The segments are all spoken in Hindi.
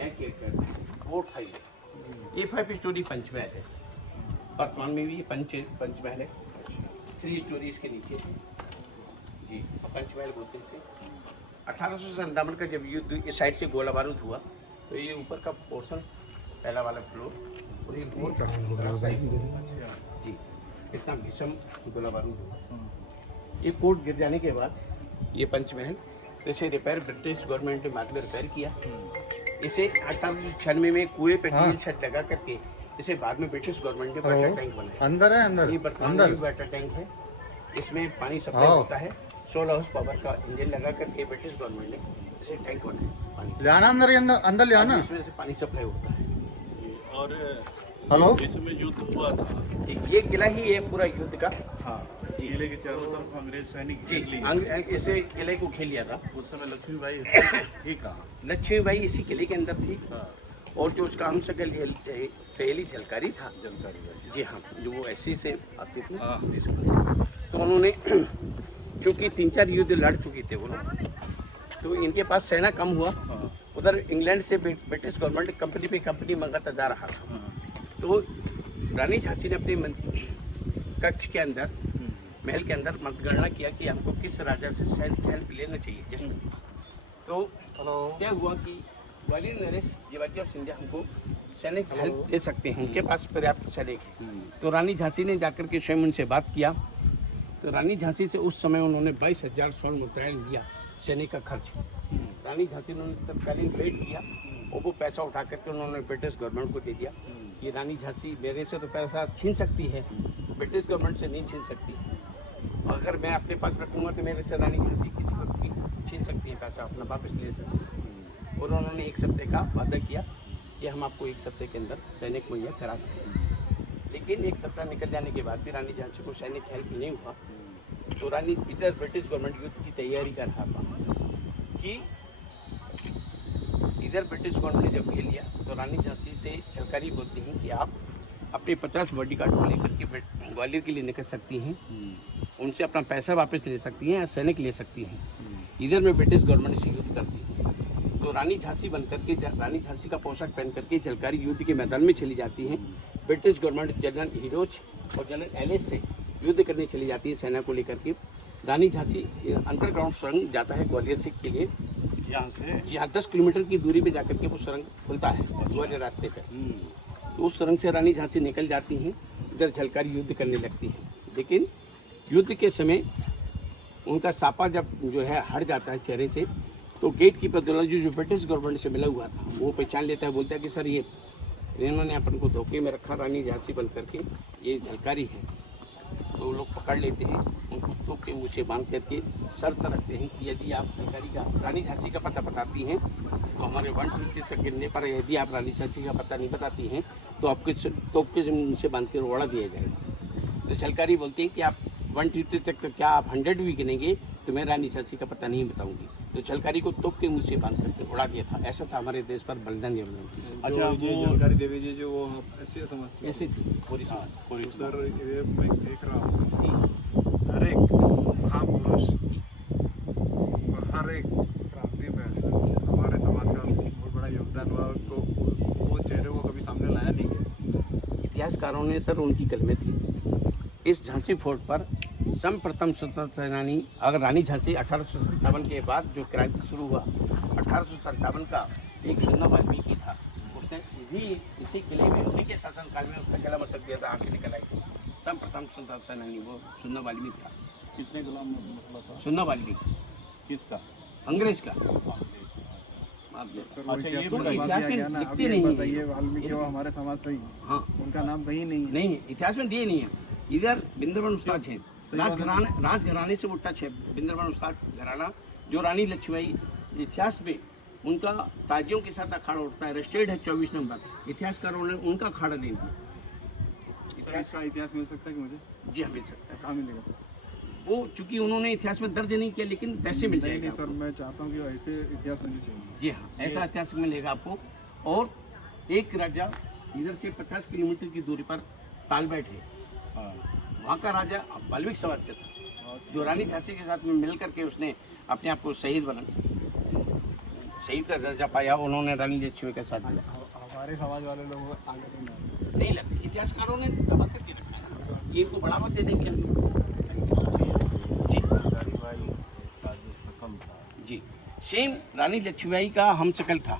कोर्ट था ये 5 स्टोरी पंचमहल है। वर्तमान में भी ये पंचमहल है। 3 स्टोरी इसके नीचे है जी, पंचमहल बोलते हैं इसे। 1857 का जब युद्ध इस साइड से गोला बारूद हुआ तो ये ऊपर का पोर्शन, पहला वाला फ्लोर और ये जी, इतना भीषण गोला बारूद हुआ। ये कोर्ट गिर जाने के बाद ये पंचमहल, तो इसे रिपेयर ब्रिटिश गवर्नमेंट ने बाद में रिपेयर किया। इसे 1896 में कुएं पे टीन शेड लगा करके इसे बाद में ब्रिटिश गवर्नमेंट ने वाटर टैंक बनाया। अंदर है, अंदर ये अंदर वाटर टैंक है, इसमें पानी सप्लाई होता है। 16 हॉर्स पावर का इंजन लगा करके ब्रिटिश गवर्नमेंट ने इसे टैंक बनाया। पानी ले आना अंदर ले आना, इसमें से पानी सप्लाई होता है। और हेलो, इसमें युद्ध हुआ था। ये किला ही है पूरा युद्ध का। हाँ, किले के चारों तरफ अंग्रेज सैनिक घेर लिए। इसे किले को घेर लिया था। उस समय लक्ष्मीबाई थी कहाँ? लक्ष्मीबाई इसी किले के अंदर थी। हाँ, और जो उसका हम सकल सहेली झलकारी था, जानकारी जी हाँ, जो वो ऐसी से आते थे। हाँ, तो उन्होंने चूँकि 3-4 युद्ध लड़ चुके थे वो लोग, तो इनके पास सेना कम हुआ। हाँ, उधर इंग्लैंड से ब्रिटिश गवर्नमेंट कंपनी पे कंपनी मंगाता जा रहा था। हाँ, तो रानी झांसी ने अपने कक्ष के अंदर, महल के अंदर मतगणना किया कि हमको किस राजा से सैनिक हेल्प लेना चाहिए जिसमें। तो क्या हुआ कि ग्वालियर नरेश जीवाजी और सिंधिया हमको सैनिक हेल्प दे सकते हैं, उनके पास पर्याप्त सैनिक है। तो रानी झांसी ने जाकर के स्वयं उनसे बात किया। तो रानी झांसी से उस समय उन्होंने 22,000 स्वर्ण मुद्राएं लिया सैनिक का खर्च। रानी झांसी ने तत्कालीन वेट किया और वो पैसा उठा करके उन्होंने ब्रिटिश गवर्नमेंट को दे दिया। ये रानी झांसी मेरे से तो पैसा छीन सकती है, ब्रिटिश गवर्नमेंट से नहीं छीन सकती। अगर मैं अपने पास रखूँगा तो मेरे से रानी झांसी किसी को भी छीन सकती है, पैसा अपना वापस ले सकती है। और उन्होंने 1 सप्ताह का वादा किया कि हम आपको 1 सप्ताह के अंदर सैनिक मुहैया करा देंगे। लेकिन 1 सप्ताह निकल जाने के बाद भी रानी झांसी को सैनिक हेल्प नहीं हुआ। तो रानी इधर ब्रिटिश गवर्नमेंट युद्ध की तैयारी कर रहा था कि इधर ब्रिटिश गवर्नमेंट ने जब घेर लिया तो रानी झांसी से झलकारी बोलती हैं कि आप अपने 50 बॉडीगार्ड को लेकर के ग्वालियर के लिए निकल सकती हैं, उनसे अपना पैसा वापस ले सकती हैं या सैनिक ले सकती हैं। इधर में ब्रिटिश गवर्नमेंट से युद्ध करती है। तो रानी झांसी बन करके, रानी झांसी का पोशाक पहन करके झलकारी युद्ध के मैदान में चली जाती हैं। ब्रिटिश गवर्नमेंट जनरल हिरोज और जनरल एलिस से युद्ध करने चली जाती है सेना को लेकर के। रानी झांसी अंडरग्राउंड सुरंग जाता है ग्वालियर से के लिए, यहाँ से यहाँ 10 किलोमीटर की दूरी पे जाकर के वो सुरंग खुलता है ग्वालियर रास्ते पे। तो उस सुरंग से रानी झांसी निकल जाती हैं, इधर झलकारी युद्ध करने लगती हैं। लेकिन युद्ध के समय उनका सापा जब जो है हट जाता है चेहरे से, तो गेट कीपर जो ब्रिटिश गवर्नमेंट से मिला हुआ था वो पहचान लेता है, बोलता है कि सर ये इन्होंने अपन को धोखे में रखा, रानी झांसी बन करके ये झलकारी है। तो वो लोग पकड़ लेते हैं, उनको तोप के मुँह से बांध करके शर्त रखते हैं कि यदि आप झलकारी का, रानी झांसी का पता बताती हैं तो हमारे 150 तक गिरने पर यदि आप रानी झांसी का पता नहीं बताती हैं तो आपके तोप के मुँह से बांध के रोड़ा दिया जाएगा। तो झलकारी बोलती हैं कि आप 150 तक, तो क्या आप 100 भी गिनेंगे तो मैं रानी झांसी का पता नहीं बताऊंगी। तो झलकारी को तोप के मुँह से बांध करके उड़ा दिया था। ऐसा था हमारे देश पर बलिदान यमुना। अच्छा, वो जानकारी देवी जी जो वो ऐसे समझती ऐसे थी पूरी हाँ, पूरी तो सर ये मैं देख रहा हूँ हर एक महापुरुष और हर एक क्रांति में हमारे समाज का बहुत बड़ा योगदान हुआ, तो वो चेहरे को कभी सामने लाया नहीं गया। इतिहासकारों ने सर उनकी कलमें थी। इस झांसी फोर्ट पर सर्वप्रथम स्वतंत्रता सेनानी, अगर रानी झांसी 1857 के बाद जो क्रांति शुरू हुआ, 1857 का एक सुन्ना वाल्मीकि था, उसने भी इसी किले में उन्हीं के शासनकाल में उसका गला मसक दिया था, आंखें निकल आई थी। सर्वप्रथम स्वतंत्रता सेनानी वो सुन्ना वाल्मीकि था। किसने गुलाम मसला था? सुन्ना वाल्मीकि किसका? अंग्रेज का। सर अच्छा, ये तो इतिहास में ना, लिखते अभी नहीं हैं। बताइए वाल्मीकि वो हमारे समाज से ही, हाँ, उनका नाम कहीं नहीं है। नहीं इतिहास में दिए नहीं है। इधर बिंद्रवन उस्ताद है, राजघराने से वो टच है। बिंद्रवन उस्ताद घराना जो रानी लक्ष्मीबाई, इतिहास में उनका ताजियों के साथ अखाड़ा उठता है, रजिस्टर्ड है 24 नंबर। इतिहासकारों ने उनका अखाड़ा नहीं दिया। इसका इतिहास मिल सकता है कि मुझे? जी हाँ, मिल सकता है। कहाँ मिलेगा सर? वो चूंकि उन्होंने इतिहास में दर्ज नहीं किया, लेकिन पैसे मिल नहीं जाएंगे सर, मैं चाहता हूँ कि ऐसे इतिहास मुझे चाहिए। जी हाँ, ऐसा इतिहास मिलेगा आपको। और एक राजा इधर से 50 किलोमीटर की दूरी पर तालबेट है, वहाँ का राजा वाल्मीकि समाज से था, जो रानी झांसी के साथ में मिल करके उसने अपने आप को शहीद बना। शहीद का दर्जा पाया उन्होंने रानी लक्ष्मी के साथ दिया। हमारे समाज वाले लोग आगे नहीं लगती, इतिहासकारों ने दबा करके रखा है ना, ये इनको बढ़ावा दे देंगे हम लोग। जी सेम रानी लक्ष्मीबाई का हम शकल था।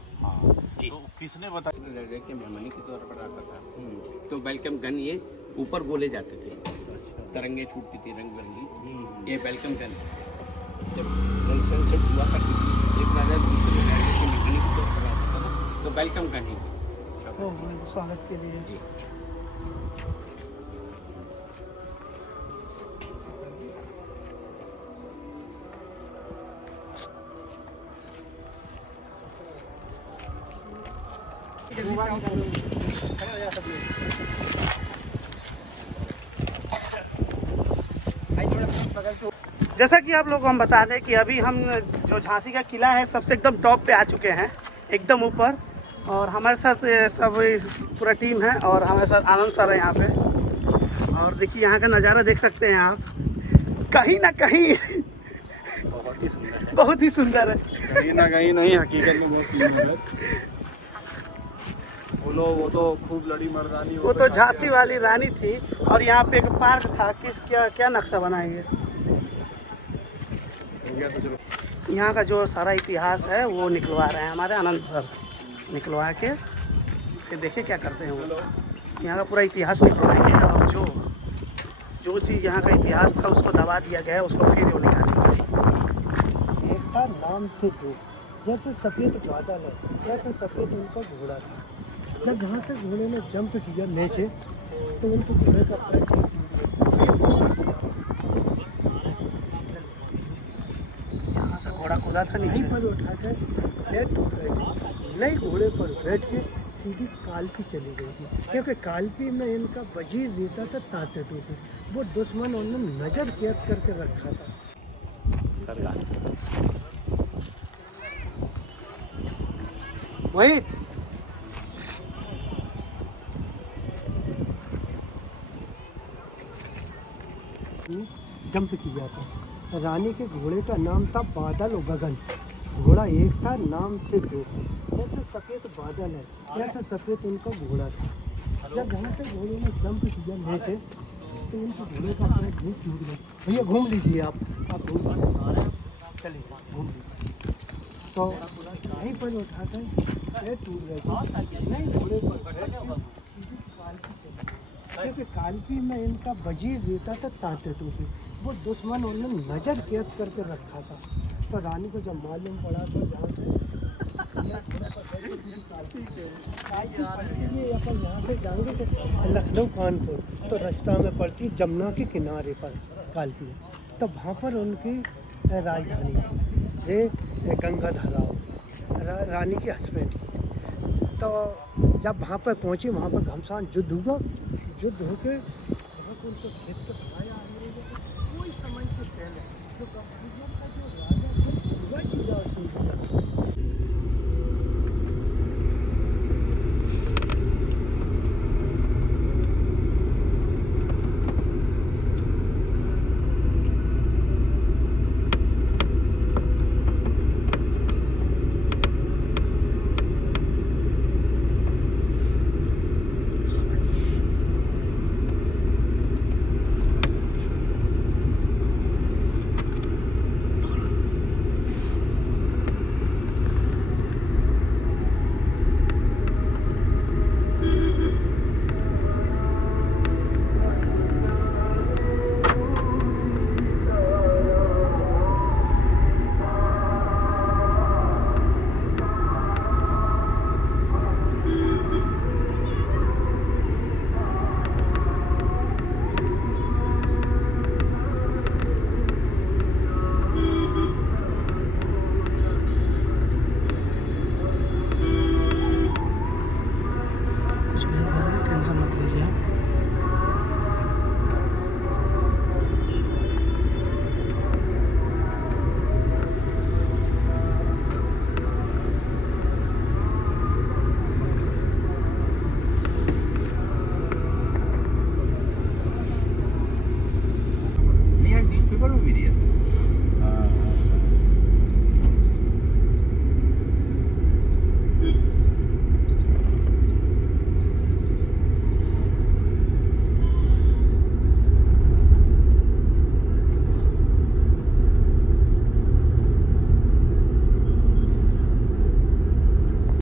जी तो किसने बताया? के मेहमानी के तौर पर आता था, तो वेलकम गन ये ऊपर गोले जाते थे, तरंगे छूटती थी रंग बिरंगी, ये वेलकम गन जब सनसेट हुआ करती थी, एक राजा दूसरे राजा की मेहमानी के तौर पर आता था ना, तो वेलकम गन ही स्वागत के लिए। जी जैसा कि आप लोगों को हम बता दें कि अभी हम जो झांसी का किला है सबसे एकदम टॉप पे आ चुके हैं, एकदम ऊपर। और हमारे साथ सब पूरा टीम है और हमारे साथ आनंद सर है यहाँ पे। और देखिए यहाँ का नज़ारा देख सकते हैं आप, कहीं ना कहीं बहुत ही सुंदर है। कहीं ना कहीं नहीं, हकीकत में बहुत सुंदर है। वो तो खूब लड़ी मर्दानी, वो तो झांसी वाली रानी थी। और यहाँ पे एक पार्क था, क्या नक्शा बनाएंगे। यहाँ का जो सारा इतिहास है वो निकलवा रहे हैं हमारे आनंद सर, निकलवा के फिर देखिए क्या करते हैं वो। यहाँ का पूरा इतिहास निकलवाएंगे और जो चीज़ यहाँ का इतिहास था उसको दबा दिया गया है, उसको फिर वो निकालेंगे। एक था नाम थे दो, जैसे सफ़ेद बादल है जैसे सफ़ेद उनका घोड़ा था। जब जहाँ से घोड़े ने जंप किया नीचे तो उनके घोड़े का पैर ठीक यहाँ से घोड़ा कूदा था नीचे, नहीं पर उठाकर पैर टूट गए थे। नए घोड़े पर बैठ के सीधी कालपी चली गई थी, क्योंकि कालपी में इनका वजीर रहता था ताते टोपी। वो दुश्मन उन्होंने नज़र कैद करके रखा था। सरकार वही जंप किया था। रानी के घोड़े का नाम था बादल और गगन। घोड़ा एक था, नाम थे दो, जैसे सफ़ेद बादल है जैसे सफ़ेद उनका घोड़ा था। जब जहाँ से घोड़े ने जंप किया नीचे तो उनके घोड़े का पैर घूम टूट गया। भैया घूम लीजिए आप घूम चलिए घूम लीजिए। तो यहीं पर उठाकर पैर टूट गए थे। नहीं घोड़े पर बैठ के सीधी कालपी चली, क्योंकि कालपी में इनका वजीर रहता था ताते टोपी। वो दुश्मन उन्होंने नज़र कैद करके रखा था। तो रानी को जब मालूम पड़ा तो जहाँ से ये अपन यहाँ से जाएंगे कि लखनऊ कानपुर, तो रास्ता में पड़ती जमुना के किनारे पर कालपी। तो वहाँ पर उनकी राजधानी थी, ये गंगाधर राव रानी के हस्बैंड की। तो जब वहाँ पर पहुँची, वहाँ पर घमसान युद्ध हुआ। युद्ध होके वहाँ से उनको खेत पर आया अंग्रेजों को कोई समय से पहले। तो गंगाधर का जो राजा थे वह जिला सिंह था।